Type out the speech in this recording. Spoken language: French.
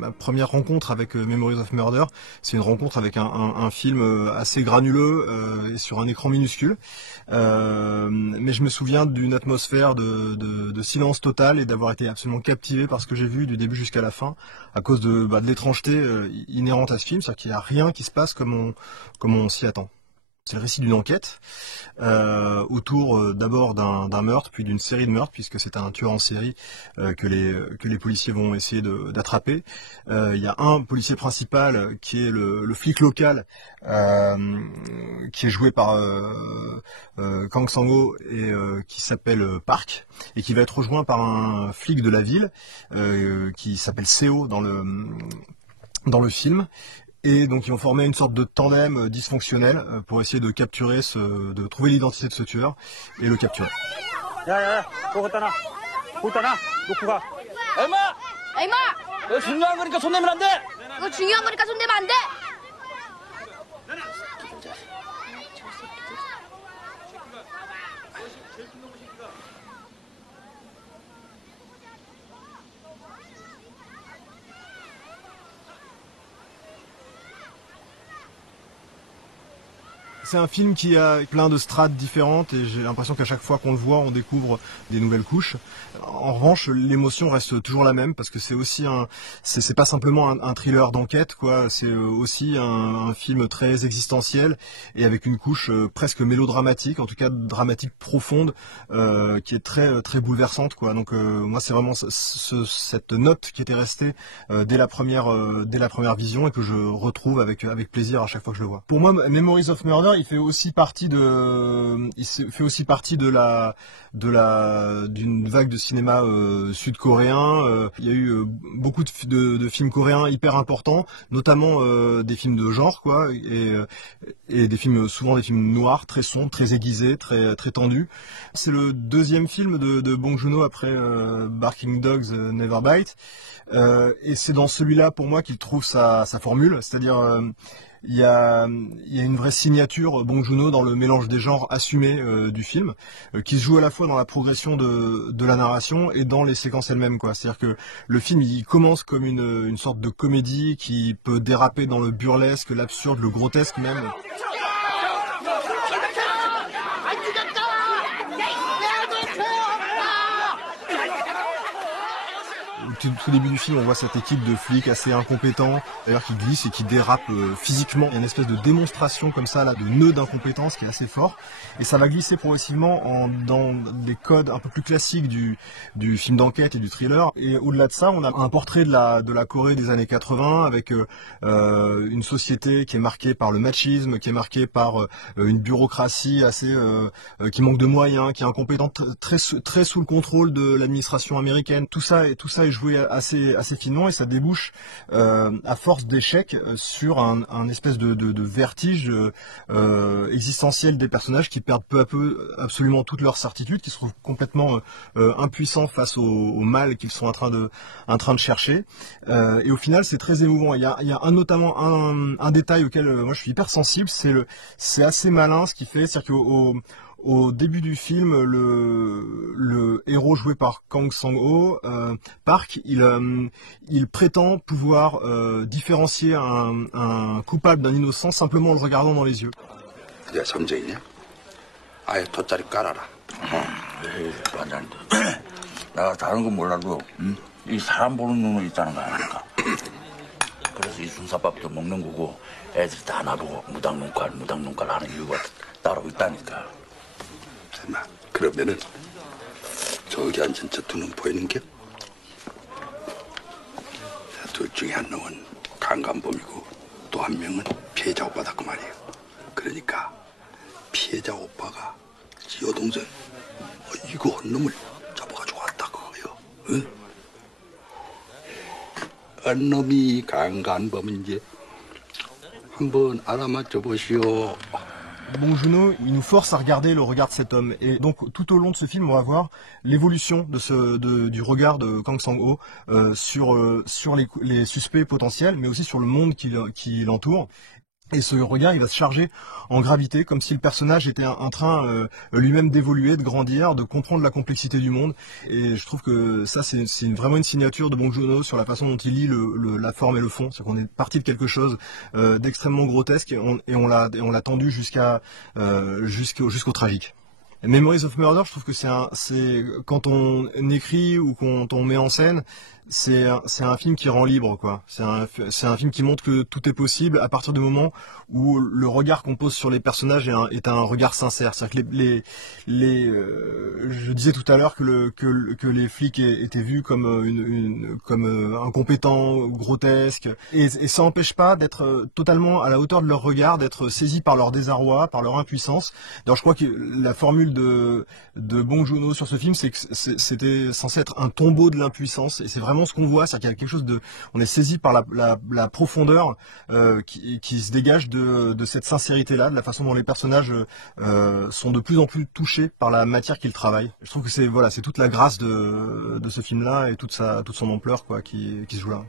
ma première rencontre avec Memories of Murder. C'est une rencontre avec un film assez granuleux et sur un écran minuscule. Mais je me souviens d'une atmosphère de silence total et d'avoir été absolument captivé par ce que j'ai vu du début jusqu'à la fin à cause de l'étrangeté inhérente à ce film, c'est-à-dire qu'il n'y a rien qui se passe comme on s'y attend. C'est le récit d'une enquête autour d'abord d'un meurtre, puis d'une série de meurtres, puisque c'est un tueur en série que les policiers vont essayer d'attraper. Il y a un policier principal qui est le flic local, qui est joué par Kang Sang-ho et qui s'appelle Park, et qui va être rejoint par un flic de la ville qui s'appelle Seo dans le film. Et donc ils vont former une sorte de tandem dysfonctionnel pour essayer de capturer de trouver l'identité de ce tueur et le capturer. 야야야, 보겠다나, 놓고 가. 에이마, 너 중요한 거니까 손 내면 안 돼. 이거 중요한 거니까 손 대면 안 돼. C'est un film qui a plein de strates différentes et j'ai l'impression qu'à chaque fois qu'on le voit, on découvre des nouvelles couches. En revanche, l'émotion reste toujours la même parce que c'est aussi c'est pas simplement un thriller d'enquête, quoi. C'est aussi un film très existentiel et avec une couche presque mélodramatique, en tout cas dramatique profonde, qui est très très bouleversante, quoi. Donc moi, c'est vraiment cette note qui était restée dès la première vision et que je retrouve avec plaisir à chaque fois que je le vois. Pour moi, Memories of Murder, il fait aussi partie d'une vague de cinéma sud-coréen. Il y a eu beaucoup de films coréens hyper importants, notamment des films de genre, quoi, et souvent des films noirs, très sombres, très aiguisés, très très tendus. C'est le deuxième film de Bong Joon-ho après Barking Dogs, Never Bite, et c'est dans celui-là pour moi qu'il trouve sa formule, c'est-à-dire il y a une vraie signature Bong Joon-ho dans le mélange des genres assumé du film, qui se joue à la fois dans la progression de la narration et dans les séquences elles-mêmes, quoi. C'est-à-dire que le film, il commence comme une sorte de comédie qui peut déraper dans le burlesque, l'absurde, le grotesque même. Tout début du film, on voit cette équipe de flics assez incompétents, d'ailleurs qui glissent et qui dérapent physiquement. Il y a une espèce de démonstration comme ça, là, de nœud d'incompétence qui est assez fort. Et ça va glisser progressivement dans des codes un peu plus classiques du film d'enquête et du thriller. Et au-delà de ça, on a un portrait de la Corée des années 80 avec une société qui est marquée par le machisme, qui est marquée par une bureaucratie assez qui manque de moyens, qui est incompétente, très sous le contrôle de l'administration américaine. Tout ça est joué assez finement et ça débouche à force d'échecs sur un espèce de vertige existentiel des personnages qui perdent peu à peu absolument toutes leurs certitudes, qui se trouvent complètement impuissants face au mal qu'ils sont en train de chercher. Et au final, c'est très émouvant. Il y a notamment un détail auquel moi je suis hyper sensible, c'est assez malin ce qu'il fait, c'est-à-dire qu'au début du film, le héros joué par Kang Sang-ho, Park, il prétend pouvoir différencier un coupable d'un innocent simplement en le regardant dans les yeux. 네가 삼재이냐? 아예 돗자리 깔아라. 반장님, 내가 다른 건 몰라도 이 사람 보는 눈은 있다는 거 아닙니까? 그래서 이 순사밥도 먹는 거고 애들이 다 나보고 무당눈깔 하는 이유가 따로 있다니까. 설마 그러면은 저기 앉은 저 두 놈 보이는 게? 둘 중에 한 놈은 강간범이고 또 한 명은 피해자 오빠다 그 말이에요. 그러니까 피해자 오빠가 지 여동생 이거 한 놈을 잡아가지고 왔다 그거요. 응? 한 놈이 강간범인지 한번 알아맞혀 보시오. Bong Joon-ho, il nous force à regarder le regard de cet homme. Et donc, tout au long de ce film, on va voir l'évolution du regard de Kang Sang-ho sur les suspects potentiels, mais aussi sur le monde qui l'entoure. Et ce regard, il va se charger en gravité, comme si le personnage était en train lui-même d'évoluer, de grandir, de comprendre la complexité du monde. Et je trouve que ça, c'est vraiment une signature de Bong Joon-ho sur la façon dont il lit la forme et le fond. C'est-à-dire qu'on est parti de quelque chose d'extrêmement grotesque et on l'a tendu jusqu'au tragique. Memories of Murder, je trouve que c'est quand on écrit ou quand on met en scène, c'est un film qui rend libre, quoi. C'est un film qui montre que tout est possible à partir du moment où le regard qu'on pose sur les personnages est un regard sincère. C'est-à-dire que je disais tout à l'heure que les flics étaient vus comme incompétents, grotesques, et ça n'empêche pas d'être totalement à la hauteur de leur regard, d'être saisis par leur désarroi, par leur impuissance. D'ailleurs, je crois que la formule de Bong Joon-ho sur ce film, c'est que c'était censé être un tombeau de l'impuissance, et c'est vraiment ce qu'on voit, c'est qu'il y a quelque chose on est saisi par la profondeur qui se dégage de cette sincérité-là, de la façon dont les personnages sont de plus en plus touchés par la matière qu'ils travaillent. Je trouve que c'est toute la grâce de ce film-là et toute son ampleur, quoi, qui se joue là.